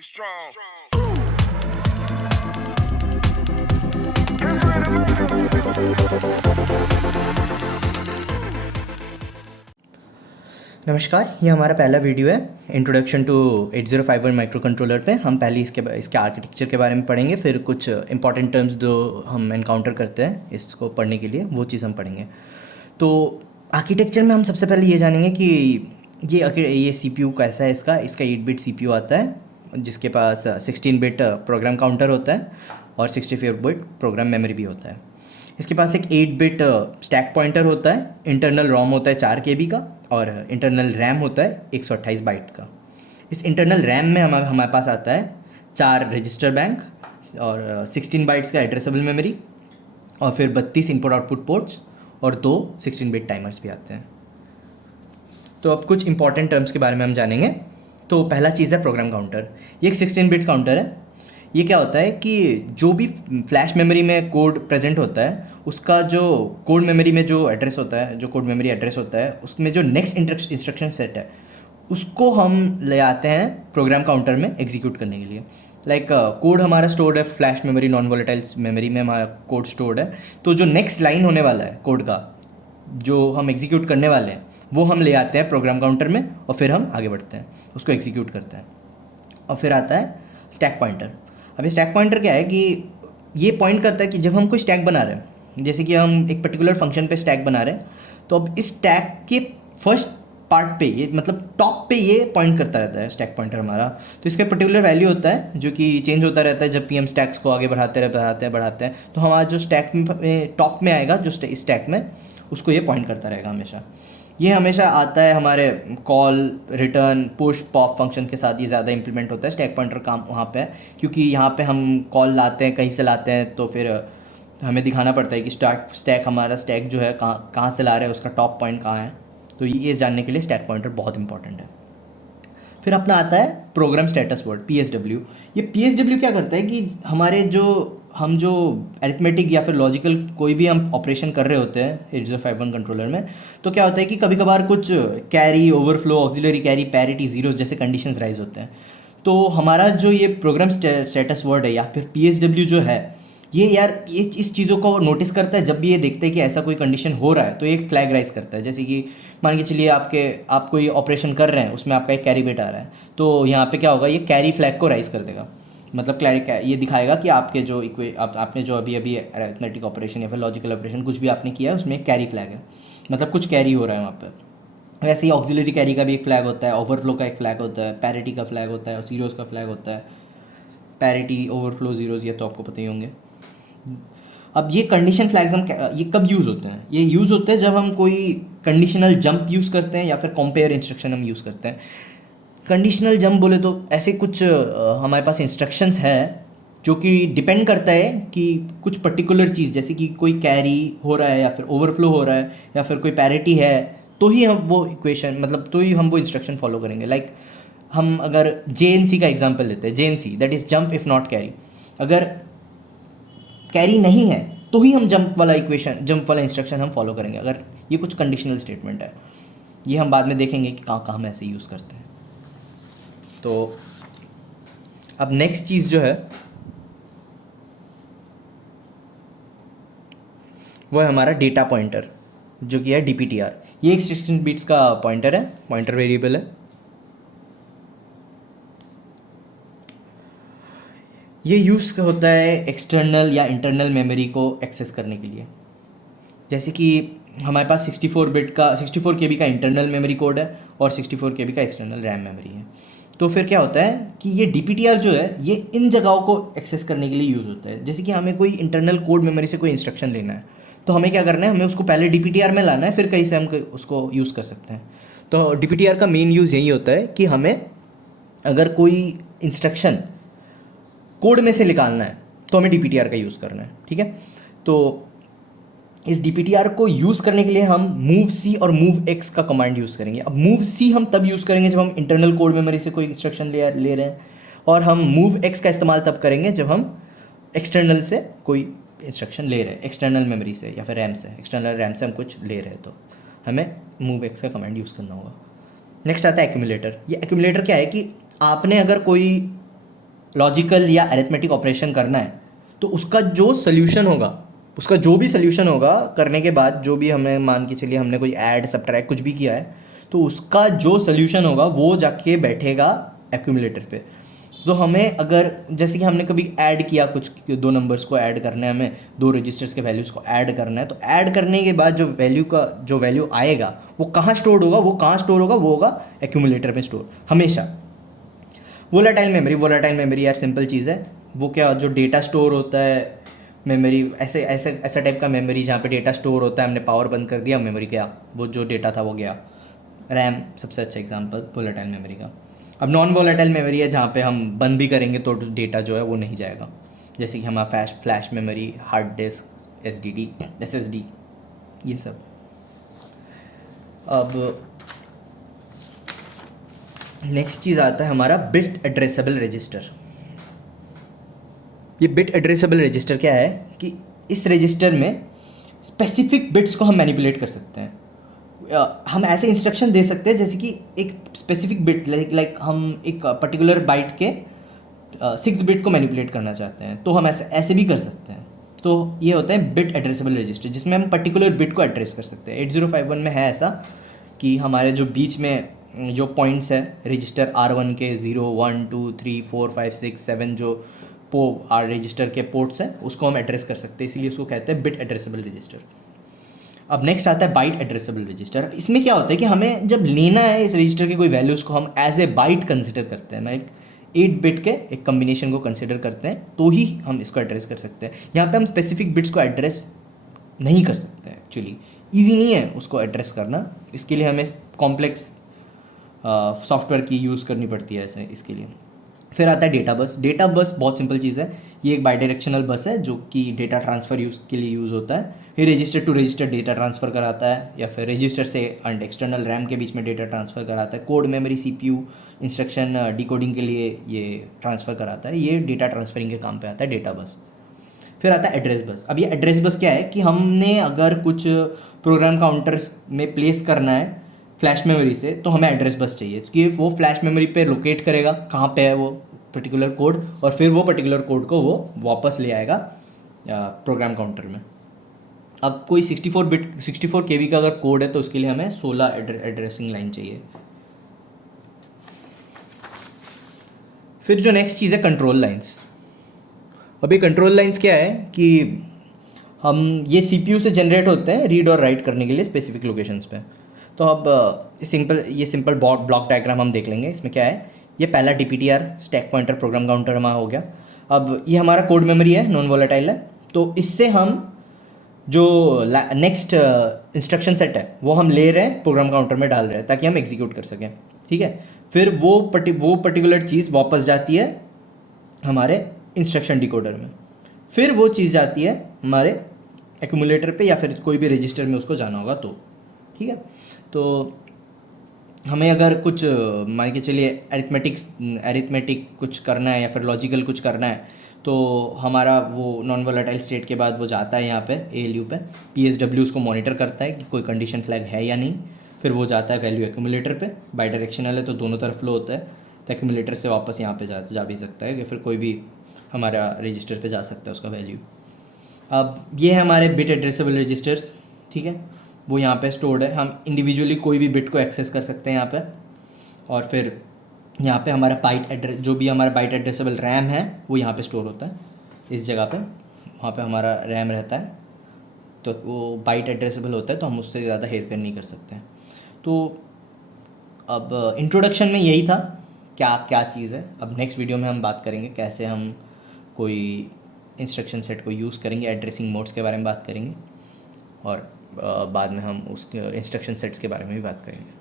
Be strong. नमस्कार, ये हमारा पहला वीडियो है इंट्रोडक्शन टू 8051 माइक्रो कंट्रोलर पे। हम पहले इसके आर्किटेक्चर के बारे में पढ़ेंगे, फिर कुछ इंपॉर्टेंट टर्म्स जो हम एनकाउंटर करते हैं इसको पढ़ने के लिए वो चीज़ हम पढ़ेंगे। तो आर्किटेक्चर में हम सबसे पहले ये जानेंगे कि ये CPU कैसा है। इसका 8 बिट CPU आता है जिसके पास 16 बिट प्रोग्राम काउंटर होता है और 64 बिट प्रोग्राम मेमोरी भी होता है। इसके पास एक 8 बिट स्टैक पॉइंटर होता है, इंटरनल रोम होता है 4 KB का और इंटरनल रैम होता है 128 बाइट का। इस इंटरनल रैम में हमारे पास आता है 4 रजिस्टर बैंक और 16 बाइट्स का एड्रेसेबल मेमोरी और फिर 32 इनपुट आउटपुट पोर्ट्स और 2 16 बिट टाइमर्स भी आते हैं। तो अब कुछ इंपॉर्टेंट टर्म्स के बारे में हम जानेंगे। तो पहला चीज़ है प्रोग्राम काउंटर। ये एक 16 बिट्स काउंटर है। ये क्या होता है कि जो भी फ्लैश मेमोरी में कोड प्रेजेंट होता है उसका जो कोड मेमोरी में जो एड्रेस होता है, जो कोड मेमोरी एड्रेस होता है उसमें जो नेक्स्ट इंस्ट्रक्शन सेट है उसको हम ले आते हैं प्रोग्राम काउंटर में एग्जीक्यूट करने के लिए। कोड हमारा स्टोर्ड है flash memory, non volatile memory में हमारा कोड स्टोर्ड है। तो जो नेक्स्ट लाइन होने वाला है कोड का जो हम एग्जीक्यूट करने वाले हैं वो हम ले आते हैं प्रोग्राम काउंटर में और फिर हम आगे बढ़ते हैं, उसको एग्जीक्यूट करते हैं। और फिर आता है स्टैक पॉइंटर। अब ये स्टैक पॉइंटर क्या है कि ये पॉइंट करता है कि जब हम कोई स्टैक बना रहे हैं, जैसे कि हम एक पर्टिकुलर फंक्शन पे स्टैक बना रहे हैं, तो अब इस स्टैक के फर्स्ट पार्ट पे ये मतलब टॉप पे ये पॉइंट करता रहता है स्टैक पॉइंटर हमारा। तो इसका पर्टिकुलर वैल्यू होता है जो कि चेंज होता रहता है जब भी हम स्टैक्स को आगे बढ़ाते हैं। तो हमारा जो स्टैक में टॉप में आएगा जो स्टैक में उसको ये पॉइंट करता रहेगा हमेशा। ये हमेशा आता है हमारे call, return, push, pop function के साथ ये ज़्यादा इंप्लीमेंट होता है। स्टैक पॉइंटर काम वहाँ पे है क्योंकि यहाँ पे हम कॉल लाते हैं, कहीं से लाते हैं, तो फिर हमें दिखाना पड़ता है कि हमारा स्टैक जो है कहाँ से ला रहा है, उसका टॉप पॉइंट कहाँ है। तो ये जानने के लिए स्टैक पॉइंटर बहुत इंपॉर्टेंट है। फिर अपना आता है प्रोग्राम स्टेटस वर्ड PSW। ये PSW क्या करता है कि हमारे हम जो अरिथमेटिक या फिर लॉजिकल कोई भी हम ऑपरेशन कर रहे होते हैं 8051 कंट्रोलर में, तो क्या होता है कि कभी कभार कुछ carry, overflow, auxiliary carry, parity, zeros जैसे कंडीशंस राइज होते हैं। तो हमारा जो ये प्रोग्राम स्टेटस वर्ड है या फिर PSW जो है ये इस चीज़ों को नोटिस करता है। जब भी ये देखते हैं कि ऐसा कोई कंडीशन हो रहा है तो ये एक फ्लैग राइज करता है। जैसे कि मान के चलिए आप कोई ऑपरेशन कर रहे हैं, उसमें आपका एक कैरी बिट आ रहा है, तो यहाँ पे क्या होगा, ये कैरी फ्लैग को राइज कर देगा। मतलब ये दिखाएगा कि आपके जो आपने जो अभी अरिथमेटिक ऑपरेशन या फिर लॉजिकल ऑपरेशन कुछ भी आपने किया है उसमें एक कैरी फ्लैग है, मतलब कुछ कैरी हो रहा है वहाँ पर। वैसे ही ऑक्सिलरी कैरी का भी एक फ्लैग होता है, ओवरफ्लो का एक फ्लैग होता है, पैरिटी का फ्लैग होता है और जीरोस का फ्लैग होता है। पैरिटी, ओवरफ्लो, जीरोस ये तो आपको पता ही होंगे। अब ये कंडीशन फ्लैग्स ये कब यूज़ होते हैं? ये यूज़ होते हैं जब हम कोई कंडीशनल जंप यूज़ करते हैं या फिर कंपेयर इंस्ट्रक्शन हम यूज़ करते हैं। कंडीशनल जंप बोले तो ऐसे कुछ हमारे पास इंस्ट्रक्शंस है जो कि डिपेंड करता है कि कुछ पर्टिकुलर चीज़, जैसे कि कोई कैरी हो रहा है या फिर ओवरफ्लो हो रहा है या फिर कोई पैरिटी है, तो ही हम वो इक्वेशन मतलब तो ही हम वो इंस्ट्रक्शन फॉलो करेंगे। हम अगर JNC का एग्जांपल लेते हैं, JNC that is jump if not carry. अगर कैरी नहीं है तो ही हम जंप वाला इंस्ट्रक्शन हम फॉलो करेंगे, अगर ये कुछ कंडीशनल स्टेटमेंट है। ये हम बाद में देखेंगे कि कहाँ कहाँ हम ऐसे यूज़ करते हैं। तो अब नेक्स्ट चीज़ जो है वो है हमारा डेटा पॉइंटर जो कि है DPTR। ये एक 16 बिट्स का पॉइंटर है, पॉइंटर वेरिएबल है। ये यूज़ होता है एक्सटर्नल या इंटरनल मेमोरी को एक्सेस करने के लिए। जैसे कि हमारे पास 64 KB का इंटरनल मेमोरी कोड है और 64 KB का एक्सटर्नल रैम मेमोरी है। तो फिर क्या होता है कि ये DPTR जो है ये इन जगहों को एक्सेस करने के लिए यूज़ होता है। जैसे कि हमें कोई इंटरनल कोड मेमोरी से कोई इंस्ट्रक्शन लेना है तो हमें क्या करना है, हमें उसको पहले DPTR में लाना है, फिर कहीं से हम उसको यूज़ कर सकते हैं। तो DPTR का मेन यूज़ यही होता है कि हमें अगर कोई इंस्ट्रक्शन कोड में से निकालना है तो हमें DPTR का यूज़ करना है। ठीक है, तो इस DPTR को यूज़ करने के लिए हम MOVC और MOVX का कमांड यूज़ करेंगे। अब MOVC हम तब यूज़ करेंगे जब हम इंटरनल कोड मेमोरी से कोई इंस्ट्रक्शन ले रहे हैं, और हम MOVX का इस्तेमाल तब करेंगे जब हम एक्सटर्नल से कोई इंस्ट्रक्शन ले रहे हैं, एक्सटर्नल मेमोरी से या फिर रैम से, एक्सटर्नल रैम से हम कुछ ले रहे हैं तो हमें MOVX का कमांड यूज़ करना होगा। नेक्स्ट आता है एक्यूमुलेटर। ये एक्यूमुलेटर क्या है कि आपने अगर कोई लॉजिकल या अरिथमेटिक ऑपरेशन करना है तो उसका जो सल्यूशन होगा, उसका जो भी सल्यूशन होगा करने के बाद, जो भी हमें मान के चलिए हमने कोई ऐड सब्ट्रैक्ट कुछ भी किया है, तो उसका जो सल्यूशन होगा वो जाके बैठेगा एक्यूमुलेटर पे। तो हमें अगर जैसे कि हमने कभी ऐड किया, कुछ दो नंबर्स को ऐड करना है, हमें दो रजिस्टर्स के वैल्यूज़ को ऐड करना है, तो ऐड करने के बाद जो वैल्यू आएगा वो कहाँ स्टोर होगा, वो होगा एक्यूमुलेटर में स्टोर हमेशा। वोलाटाइल मेमोरी यार सिंपल चीज़ है। वो क्या, जो डेटा स्टोर होता है मेमोरी, ऐसा टाइप का मेमोरी जहाँ पे डेटा स्टोर होता है, हमने पावर बंद कर दिया, मेमोरी गया, वो जो डेटा था वो गया। रैम सबसे अच्छा एग्जांपल वोलेटाइल मेमोरी का। अब नॉन वोलेटाइल मेमोरी है जहाँ पे हम बंद भी करेंगे तो डेटा जो है वो नहीं जाएगा, जैसे कि हमारा flash memory, hard disk, SSD, SSD, ये सब। अब नेक्स्ट चीज़ आता है हमारा बिट एड्रेसेबल रजिस्टर। ये बिट एड्रेसेबल रजिस्टर क्या है कि इस रजिस्टर में स्पेसिफिक बिट्स को हम मैनिपुलेट कर सकते हैं। हम ऐसे इंस्ट्रक्शन दे सकते हैं जैसे कि एक स्पेसिफिक बिट, लाइक हम एक पर्टिकुलर बाइट के 6 बिट को मैनिपुलेट करना चाहते हैं तो हम ऐसे भी कर सकते हैं। तो ये होता है बिट एड्रेसेबल रजिस्टर, जिसमें हम पर्टिकुलर बिट को एड्रेस कर सकते हैं। 8051 में है ऐसा कि हमारे जो बीच में जो पॉइंट्स है रजिस्टर R1 के 0, 1, 2, 3, 4, 5, 6, 7 जो रजिस्टर के पोर्ट्स हैं उसको हम एड्रेस कर सकते हैं, इसीलिए उसको कहते हैं बिट एड्रेसेबल रजिस्टर। अब नेक्स्ट आता है बाइट एड्रेसेबल रजिस्टर। इसमें क्या होता है कि हमें जब लेना है इस रजिस्टर की कोई वैल्यूज़ को, हम एज ए बाइट कंसिडर करते हैं, लाइक 8 बिट के एक कम्बिनेशन को कंसिडर करते हैं तो ही हम इसको एड्रेस कर सकते हैं। यहाँ पे हम स्पेसिफिक बिट्स को एड्रेस नहीं कर सकते, एक्चुअली ईजी नहीं है उसको एड्रेस करना, इसके लिए हमें कॉम्प्लेक्स सॉफ्टवेयर की यूज़ करनी पड़ती है ऐसे इसके लिए। फिर आता है डेटा बस। डेटा बस बहुत सिंपल चीज़ है, ये एक बाईडायरेक्शनल बस है जो कि डेटा ट्रांसफ़र के लिए यूज़ होता है। ये register to register data transfer कराता है, या फिर रजिस्टर से एंड एक्सटर्नल रैम के बीच में डेटा ट्रांसफ़र कराता है। Code memory CPU instruction decoding के लिए ये ट्रांसफ़र कराता है। ये डेटा ट्रांसफरिंग के काम पे आता है डेटा बस। फिर आता है एड्रेस बस। अब ये एड्रेस बस क्या है कि हमने अगर कुछ प्रोग्राम काउंटर्स में प्लेस करना है फ्लैश मेमोरी से तो हमें एड्रेस बस चाहिए, क्योंकि वो फ्लैश मेमोरी पे लोकेट करेगा कहाँ पे है वो पर्टिकुलर कोड, और फिर वो पर्टिकुलर कोड को वो वापस ले आएगा प्रोग्राम काउंटर में। अब कोई 64 KB का अगर कोड है तो उसके लिए हमें 16 एड्रेसिंग लाइन चाहिए। फिर जो नेक्स्ट चीज़ है कंट्रोल लाइंस। अभी कंट्रोल लाइंस क्या है कि हम ये CPU से जनरेट होते हैं रीड और राइट करने के लिए स्पेसिफिक लोकेशंस पे। तो अब ये सिंपल ब्लॉक डायग्राम हम देख लेंगे। इसमें क्या है, ये पहला DPTR stack pointer program counter हमारा हो गया। अब ये हमारा कोड मेमोरी है, नॉन वोलेटाइल है, तो इससे हम जो नेक्स्ट इंस्ट्रक्शन सेट है वो हम ले रहे हैं प्रोग्राम काउंटर में डाल रहे हैं ताकि हम एग्जीक्यूट कर सकें, ठीक है। फिर वो पर्टिकुलर चीज़ वापस जाती है हमारे इंस्ट्रक्शन डिकोडर में, फिर वो चीज़ जाती है हमारे एक्यूमुलेटर पे या फिर कोई भी रजिस्टर में उसको जाना होगा तो, ठीक है। तो हमें अगर कुछ मान के चलिए अरिथमेटिक कुछ करना है या फिर लॉजिकल कुछ करना है तो हमारा वो नॉन वोलेटाइल स्टेट के बाद वो जाता है यहाँ पे ALU पे, PSW उसको मॉनिटर करता है कि कोई कंडीशन फ्लैग है या नहीं, फिर वो जाता है वैल्यू एक्यूमुलेटर पे। बाई डायरेक्शनल है तो दोनों तरफ फ्लो होता है, तो एक्यूमुलेटर से वापस यहाँ पे जा भी सकता है, कि फिर कोई भी हमारा रजिस्टर पे जा सकता है उसका वैल्यू। अब ये है हमारे बिट एड्रेसेबल रजिस्टर्स, ठीक है, वो यहाँ पे स्टोर्ड है। हम इंडिविजुअली कोई भी बिट को एक्सेस कर सकते हैं यहाँ पे, और फिर यहाँ पे हमारा जो भी हमारा बाइट एड्रेसेबल रैम है वो यहाँ पे स्टोर होता है इस जगह पे, वहाँ पे हमारा रैम रहता है, तो वो बाइट एड्रेसेबल होता है तो हम उससे ज़्यादा हेर फेर नहीं कर सकते हैं। तो अब इंट्रोडक्शन में यही था क्या क्या चीज़ है। अब नेक्स्ट वीडियो में हम बात करेंगे कैसे हम कोई इंस्ट्रक्शन सेट को यूज़ करेंगे, एड्रेसिंग मोड्स के बारे में बात करेंगे, और बाद में हम उसके इंस्ट्रक्शन सेट्स के बारे में भी बात करेंगे।